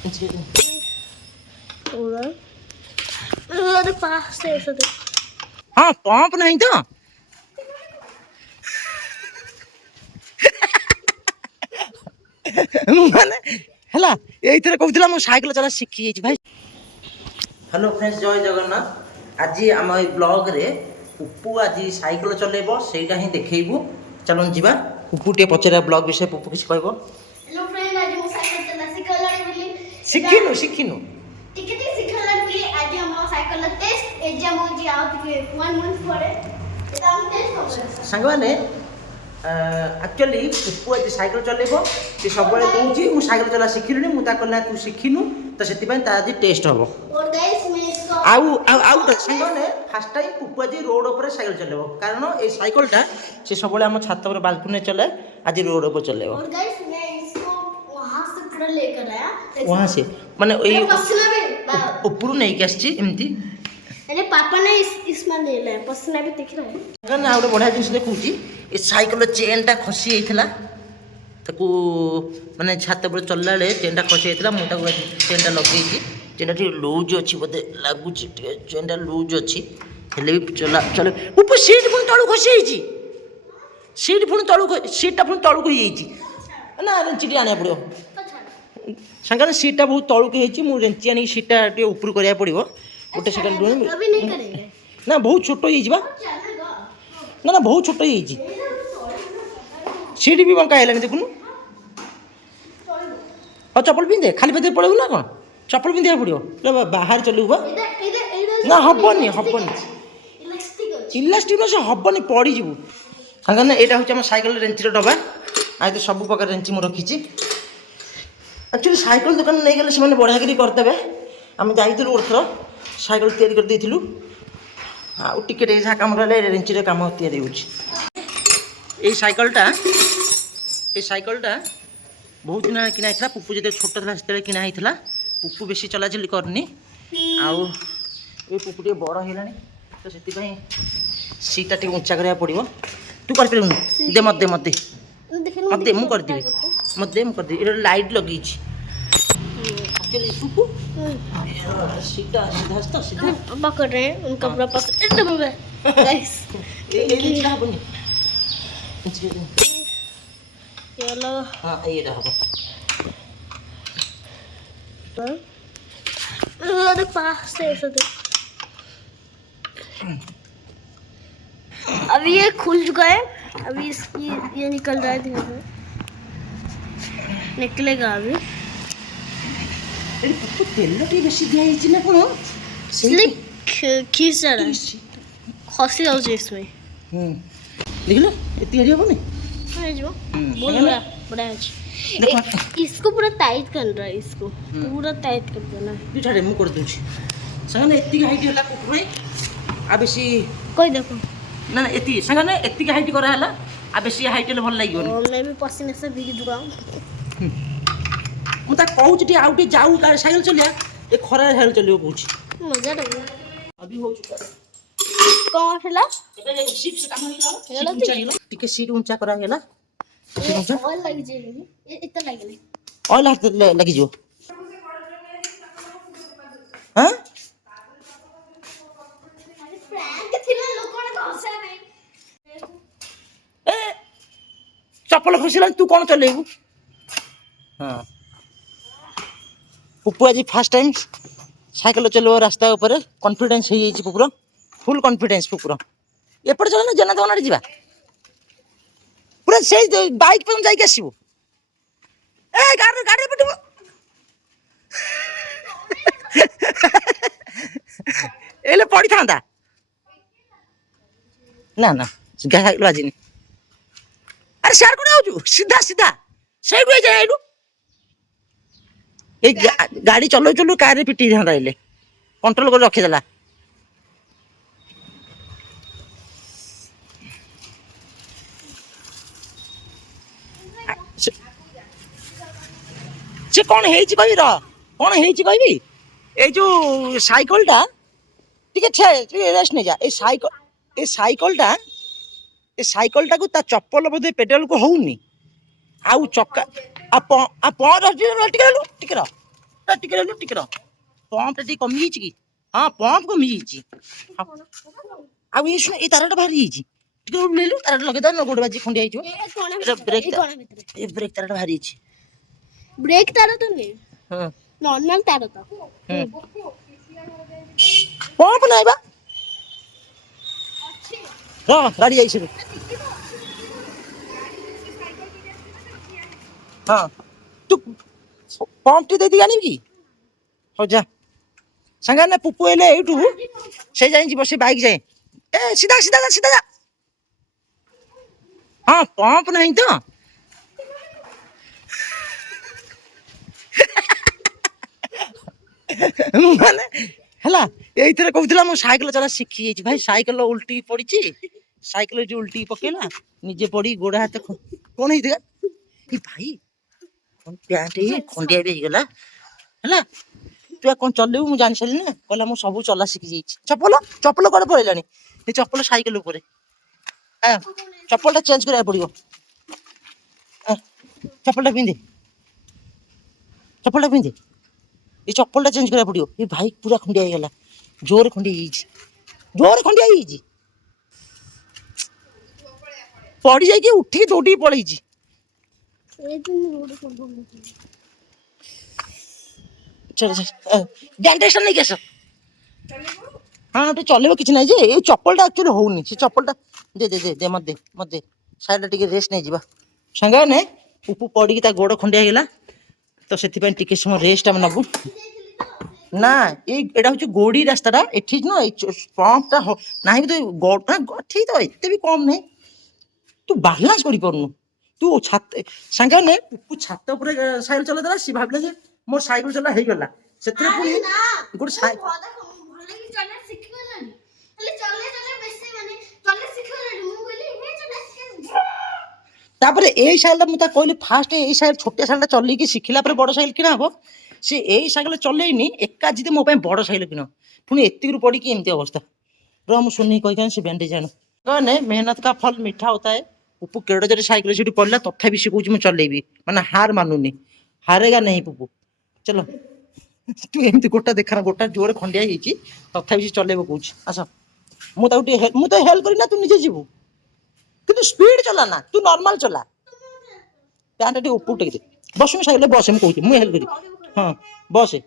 हाँ पंप नहीं तो माने हला एइथरे कहउतला मो साइकिल चला शिखी जाई भाई। हेलो फ्रेंड्स जय जगन्नाथ। आज आम ए ब्लॉग रे पुप्पू आज साइकिल चलेबो सेटा ही देखैबू। चलन जीवा पुप्पू टे पचरा ब्लॉग विषय पुप्पू किछ कहबो। हेलो फ्रेंड आज मो साइकिल चला सिखला बोली शिखिनु टिके सिखला बोली आज हम साइकिल टेस्ट एग्जाम हो जी आउ टिके 1 मंथ परे एटा हम टेस्ट हो संगवाने एक्चुअली पुप्पू आज साइकिल चलेबो से सब बेले कहूची मु साइकिल चला शिखिलुनी मु ता कहला तू शिखिनु तो सेति पय ता आज टेस्ट हबो। और गाइस मैं इसको आउ संगवाने फर्स्ट टाइम पुप्पू आज रोड ऊपर साइकिल चलेबो कारण ए साइकिलटा से सब बेले हम छत पर बालकनी चले आज रोड ऊपर चलेबो। और गाइस मैं इसको वहां से पूरा लेकर आया वहां से माने ओई पसीना भी ऊपर नहीं के आछि एमती अरे पापा ने इसमें ले ले पसीना भी दिख रहा है। कारण आउट बढ़िया जिनिस देखौची ए साइकिल चेनटा खसी जाइथिला ताकू माने छात पर चलला ले चेनटा खसी जाइथिला मु ताकू चेनटा लगेइची चेनटा ठी लूज अछि बदे लागुची चेनटा लूज अछि हेले भी चले ऊपर सीट पुन तळु खसी जाइची सीट पुन तळु सीटटा पुन तळु को जाइची ना रेंची आने पड़ो संगन सीटटा बहुत तळु को जाइची मु रेंची आनी सीटटा टे ऊपर करिया पड़िबो गोटे सेकंड अभी नहीं करेंगे ना बहुत छोट हो जाइबा ना बहुत छोट हो जाइची सीट भी बंका हेलानी देखुनु और चप्पल पिंधे खाली पेटे पड़ेबू ना कौन चप्पल पिंधे पड़ो बाहर चलू बा ना हबनी इलास्टिक से हबनी पड़ी जीवु संगने एटा होची हम साइकिल रेंची डबा आज तो सब प्रकार रेंची मु रखीची एक्चुअली साइकिल दुकान नहीं गले से बढ़िया करी करदेवे आम जाइलु गोटे थर साइकिल तैयारी कर देइथिलु आ टिके जहाँ कम रहा रेंची रे काम तैयारी होची ए साइकिलटा बहुत दिन किना होता पुप्पू जो छोट था से किना होता पुप्पू बेसी चलाचली करनी आउ ये पुप्पू टे बड़ है तो से सीटा टे उंचा करा पड़ो तू कर दे मत दे मु करदेवी मत दे करदेवी ये लाइट लगी पुप्पू सीधा सीधा पकड़ रहे हैं उनका पूरा पास एकदम गाइस चलो हां ये रहा अरे पास से ऐसे अभी ये खुल चुका है अभी इसकी ये निकल रहा है धीरे धीरे निकलेगा अभी तेल टे बेसी दिया ना कौन स्लिप खींच रहा है खसी जाऊँ इसमें देख लो इतनी हरी होनी बहुत बड़ा है इसको पूरा टाइट कर रहा है इसको पूरा टाइट कर देना है पिठारे मु कर दूची संगने इतनी हाइट हला कुकुरे आ बेसी कोई देखो ना इतनी संगने इतनी हाइट करा हला आ बेसी हाइट ले भल लागियो मैं भी पसीने से भीग चुका हूं मु ता कहूची टी आउटी जाऊ कार साइकिल चलिया ए खरा साइकिल चलियो कहूची मजा लगा अभी हो चुका कौन ठेला एबे सीट से काम हिला टिके सीट ऊंचा करा हेला ऑयल लगी जाएगी इतना लगले ऑयल हाथ लगी जो हां प्रैंक थिला लोक ने हंसा नहीं ए चप्पल खसिला तू कौन चलेबू हां पुप्पू आज फर्स्ट टाइम साइकिल चलो रास्ता ऊपर कॉन्फिडेंस हो जाइए पुपुर फुल कॉन्फिडेंस पुपुर एपटे चलो जना दवन जा पूरा से बाइक पर जाइए आसबू ए गाड़ी गाड़ी पिटबो एले पड़ी था ना ना साइकिल बाजिनी अरे शेयर को आउजु सीधा सीधा सही को जाइलु ए गाड़ी चलो चलो कार रे पिटी था इले कंट्रोल कर रखी देला से कौन हेची कहबी र कौन हेची कहबी ए जो साइकिलटा ठीक है रेस्ट नहीं जा ए साइकिलटा को ता चप्पल बोधे पेडल को होउनी आउ चक्का आ पंर टिके टिके ପମ୍ପଟା ଟିକେ ରହିଲୁ ଟିକେ ରହ। ପମ୍ପଟା ଟିକେ କମିଯାଇଛି କି? ହଁ ପମ୍ପ କମିଯାଇଛି। ଆଉ ଏଇ ଶୁଣ ଏଇ ତାରଟା ବାହାରି ଯାଇଛି। ଟିକେ ଓହ୍ଲେଇଲୁ ତାରଟା ଲଗେଇଦବା ନା ଗୋଡ଼ ବାଜି ଖଣ୍ଡିଆ ହେଇଯିବ। ଏଟା ବ୍ରେକ୍ ଏ ବ୍ରେକ୍ ତାରଟା ବାହାରି ଯାଇଛି। ବ୍ରେକ୍ ତାର ତ ନୁହେଁ, ହଁ ନର୍ମାଲ ତାର ତ। ପମ୍ପ ନାହିଁ ବା। ହଁ ଗାଡ଼ି ଯାଇଛି ସେଠୁ। ହଁ ତୁ ପମ୍ପ ଟି ଦେଇଦେଇ ଆଣିବି କି? ହଉ ଯା ସାଙ୍ଗେ ପୁପୁ ହେଲେ ଏଇଠୁ ସେ ଯାଇ ଯିବ ସେ ବାଇକ୍ ଯାଏ। ଏ ସିଧା ସିଧା ଯା ସିଧା ଯା। ହଁ ପମ୍ପ ନାହିଁ ତ। ମାନେ ହେଲା ଏଇଥିରେ କହୁଥିଲା ମୁଁ ସାଇକେଲ ଚଲା ଶିଖି ଯାଇଛି। ଭାଇ ସାଇକେଲ ଉଲ୍ଟି ପଡିଛି। ସାଇକେଲ ଯୋଉ ଉଲ୍ଟି ପକେଇଲା ନିଜେ ପଡି ଗୋଡ ହାତ କଣ ହେଇଥିଲା ଏ ଭାଇ ପ୍ୟାଣ୍ଟ ଖଣ୍ଡିଆ ବି ହେଇଗଲା ହେଲା। ତୁ କଣ ଚଲେଇବୁ ମୁଁ ଜାଣି ସାରିଲି ନା। କହିଲା ମୁଁ ସବୁ ଚଲା ଶିଖି ଯାଇଛି। ଚପଲ ଚପଲ କୁଆଡେ ପଳେଇଲାଣି? ଏ ଚପଲ ସାଇକେଲ ଉପରେ। ଚପଲ ଟା ଚେଞ୍ଜ କରିବାକୁ ପଡିବ। ଚପଲ ଟା ପିନ୍ଧେ, ଚପଲ ଟା ପିନ୍ଧେ। ଏଇ ଚପଲ ଟା ଚେଞ୍ଜ କରିବାକୁ ପଡିବ। ଏ ଭାଇ ପୁରା ଖଣ୍ଡିଆ ହେଇଗଲା। ଜୋରେ ଖଣ୍ଡିଆ ହେଇଯାଇଛି। ଜୋରେ ଖଣ୍ଡିଆ ହେଇଯାଇଛି। ପଡି ଯାଇକି ଉଠିକି ଦୌଡ଼ିକି ପଳେଇଛି। ବ୍ୟାଣ୍ଡେଜ ଟା ନେଇକି ଆସ। ହଁ ଟିକେ ଚଲେଇବ କିଛି ନାହିଁ ଯେ ଏଇ ଚପଲ ଟା ଆକ୍ଚୁଆଲି ହଉନି। ସେ ଚପଲ ଟା ଦେ ମତେ ସାଇଡ ଟିକେ ରେଷ୍ଟ ନେଇଯିବା। ସାଙ୍ଗମାନେ ପୁପୁ ପଡିକି ତା ଗୋଡ ଖଣ୍ଡିଆ ହେଇଗଲା ତ ସେଥିପାଇଁ ଟିକେ ସମୟ ରେଷ୍ଟ ଆମେ ନବୁ। ନା ଏଇଟା ହଉଛି ଗୋଡି ରାସ୍ତାଟା। ଏଠି ନୁହଁ ପମ୍ପ ଟା ନାହିଁ ତ ଠିକ ତ ଏତେ ବି କମ ନାହିଁ। ତୁ ବାଲାନ୍ସ କରିପାରୁନୁ। ତୁ ସାଙ୍ଗମାନେ ପୁପୁ ଛାତ ଉପରେ ସାଇକେଲ ଚଲେଇଦେଲା। ସିଏ ଭାବିଲା ଯେ ମୋର ସାଇକେଲ ଚଲା ହେଇଗଲା। ସେଥିରେ ପୁଣି ଗୋଟେ ତାପରେ ଏଇ ସାଇକେଲ ମୁଁ ତାକୁ କହିଲି ଫାଷ୍ଟ ଏଇ ସାଇକେଲ ଛୋଟିଆ ସାଇକେଲ ଚଲେଇକି ଶିଖିଲା ପରେ ବଡ ସାଇକେଲ କିଣା ହବ। ସେ ଏଇ ସାଇକେଲ ଚଲେଇନି ଏକା ଜିଦି ମୋ ପାଇଁ ବଡ ସାଇକେଲ କିଣ। ପୁଣି ଏତିକିରୁ ପଡିକି ଏମିତି ଅବସ୍ଥା। ର ମୁଁ ଶୁଣିକି କହିଥାନ୍ତି ସେ ବ୍ୟାଣ୍ଡେଜ ଆଣୁ। ମାନେ ମେହନତ କା ଫଲ ମିଠା ହୋତା ହେ। ପୁପୁ କେଡେ ଜୋରେ ସାଇକେଲ ସେଠି ପଡିଲା ତଥାପି ସେ କହୁଛି ମୁଁ ଚଲେଇବି। ମାନେ ହାର ମାନୁନି। ହାରେଗା ନେହିଁ ପୁପୁ ଚଲ। ତୁ ଏମିତି ଗୋଟା ଦେଖାନା ଗୋଟା ଜୋରେ ଖଣ୍ଡିଆ ହେଇଛି ତଥାପି ସେ ଚଲେଇବ କହୁଛି। ଆସ ମୁଁ ତାକୁ ଟିକେ ମୁଁ ତ ହେଲ୍ପ କରିନା ତୁ ନିଜେ ଯିବୁ। କିନ୍ତୁ ସ୍ପିଡ ଚଲାନା ତୁ ନର୍ମାଲ ଚଲା। ପ୍ୟାଣ୍ଟ ଟିକେ ଉପରୁ ଟେକି ଦେ। ବସୁନୁ ସାଇକେଲରେ ବସେ ମୁଁ କହୁଛି ମୁଁ ହେଲ୍ପ କରିବି। ହଁ ବସେ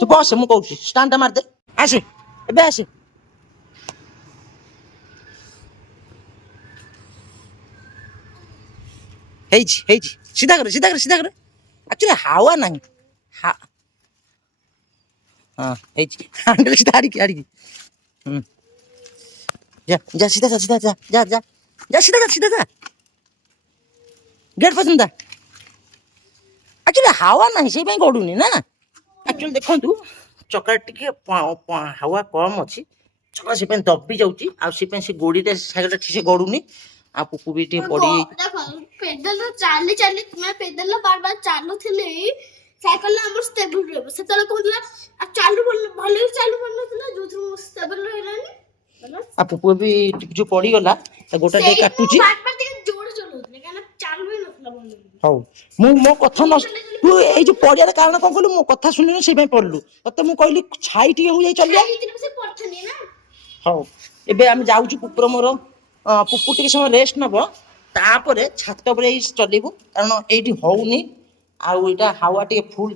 ତୁ ବସେ ମୁଁ କହୁଛି ଷ୍ଟାଣ୍ଡ ଟା ମାରିଦେ। ଆସେ ଏବେ ଆସେ। ହେଇଛି ହେଇଛି ସିଧା କରେ ସିଧା କରେ ସିଧା କରେ। ଆକ୍ଚୁଆଲି ହାୱା ନାହିଁ। ହଁ ହେଇଛି ହାଣ୍ଡେଲ ସିଧା ଆଡ଼ିକି। ଯା ଯା ସିଧା ଯା ସିଧା ଯା ଯା ଯା ଯା ସିଧା ଯା ସିଧା ଯା। ଗେଟ୍ ପର୍ଯ୍ୟନ୍ତ ଯା। ଆକ୍ଚୁଆଲି ହାୱା ନାହିଁ ସେଇ ପାଇଁ ଗଡୁନି ନା। ଆକ୍ଚୁଆଲି ଦେଖନ୍ତୁ ଚକା ଟିକେ ହାୱା କମ ଅଛି। ଚକା ସେପାଇଁ ଦବି ଯାଉଛି। ଆଉ ସେପାଇଁ ସେ ଗୋଡିଟା ସାଇକେଲଟା ଠିକ ସେ ଗଡୁନି। ଆଉ ପୁପୁ ବି ଟିକେ ପଡିଯାଇଛି। ପେଡାଲ ଚାଲି ଚାଲି ପେଡାଲ ବାର ବାର ଚାଲୁଥିଲେ ସାଇକେଲ ଆମର ଷ୍ଟେବଲ ରହିବ। ସେତେବେଳେ କହୁଥିଲା ଆଉ ଚାଲୁ ଭଲ ଚାଲୁ ପାରୁନଥିଲା ଯୋଉଥିରୁ ଷ୍ଟେବଲ ରହିଲାନି। ଆଉ ପୁପୁ ବି ଯୋଉ ପଡିଗଲା ତା ଗୋଟା ଟିକେ କାଟୁଛି। ହଉ ମୁଁ ମୋ କଥା ନ ତୁ ଏଇ ଯୋଉ ପଡିଆର କାରଣ କଣ କହିଲୁ ମୋ କଥା ଶୁଣିଲୁ ସେଇ ପାଇଁ ପଡିଲୁ। ତତେ ମୁଁ କହିଲି ଛାଇ ଟିକେ ହଉଯାଇ ଚଲିଆ। ହଉ ଏବେ ଆମେ ଯାଉଛୁ ପୁପୁର ମୋର ପୁପୁ ଟିକେ ସମୟ ରେଷ୍ଟ ନବ। ତାପରେ ଛାତ ଉପରେ ଚଲେଇବୁ କାରଣ ଏଇଠି ହଉନି। ଆଉ ଏଇଟା ହାୱା ଟିକେ ଫୁଲ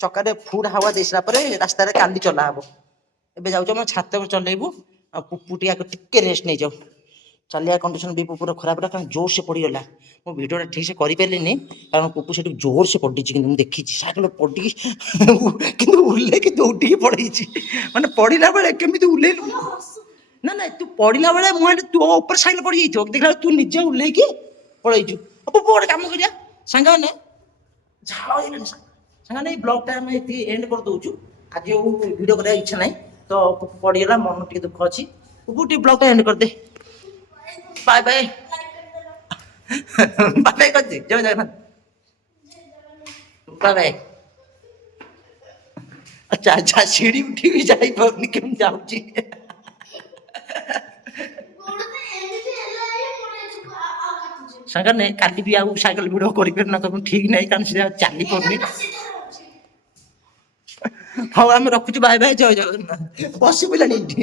ଚକାରେ ଫୁଲ ହାୱା ଦେଇସାରିଲା ପରେ ରାସ୍ତାରେ କାଲି ଚଲା ହବ। ଏବେ ଯାଉଛୁ ଆମେ ଛାତ ଉପରେ ଚଲେଇବୁ। ଆଉ ପୁପୁ ଟିକେ ରେଷ୍ଟ ନେଇଯାଉ। ଚାଲିବା କଣ୍ଡିସନ ବି ପୁପୁର ଖରାପ ହେଲା କାରଣ ଜୋର ସେ ପଡିଗଲା। ମୁଁ ଭିଡିଓ ଟା ଠିକ ସେ କରିପାରିଲିନି କାରଣ ପୁପୁ ସେଠି ଜୋର ସେ ପଡିଛି। କିନ୍ତୁ ମୁଁ ଦେଖିଛି ସାଇକେଲ ପଡିକି କିନ୍ତୁ ଓହ୍ଲେଇକି ଦୌଡ଼ିକି ପଳେଇଛି। ମାନେ ପଡିଲା ବେଳେ କେମିତି ଓହ୍ଲେଇଲୁ ନା ନାଇଁ ତୁ ପଡିଲା ବେଳେ ମୁଁ ତୋ ଉପରେ ସାଇକେଲ ପଡିଯାଇଥିବ ଦେଖିଲା ତୁ ନିଜେ ଓହ୍ଲେଇକି ପଳେଇଛୁ। ପୁପୁ ଗୋଟେ କାମ କରିବା ସାଙ୍ଗମାନେ ଝାଳ ହେଇଗଲାଣି ସାଙ୍ଗମାନେ ଏଇ ବ୍ଲଗ ଟା ଆମେ ଏଠି ଏଣ୍ଡ କରିଦଉଛୁ। ଆଜି ଆଉ ଭିଡିଓ କରିବାକୁ ଇଚ୍ଛା ନାହିଁ ତ ପୁପୁ ପଡିଗଲା ମନ ଟିକେ ଦୁଃଖ ଅଛି। ପୁପୁ ଟିକେ ବ୍ଲଗ ଟା ଏଣ୍ଡ କରିଦେ। ବାଏ ବାଏ ବାଏ ବାଏ କରିଦେ ଜୟ ଜଗନ୍ନାଥ ବାଏ ବାଏ। ଆଚ୍ଛା ସିଡି ଉଠିବି ଯାଇପାରୁନି କେମିତି ଯାଉଛି। ସାଙ୍ଗରେ କାଲି ବି ଆଉ ସାଇକେଲ ଭିଡ଼ିଓ କରିପାରିନ ତମକୁ ଠିକ ନାହିଁ କାରଣ ସେ ଚାଲି ପାରୁନି। ହଉ ଆମେ ରଖୁଛୁ ବାଏ ବାଏ ଜୟ ଜଗନ୍ନାଥ ବସି ପଡ଼ିଲାଣି ଏଠି।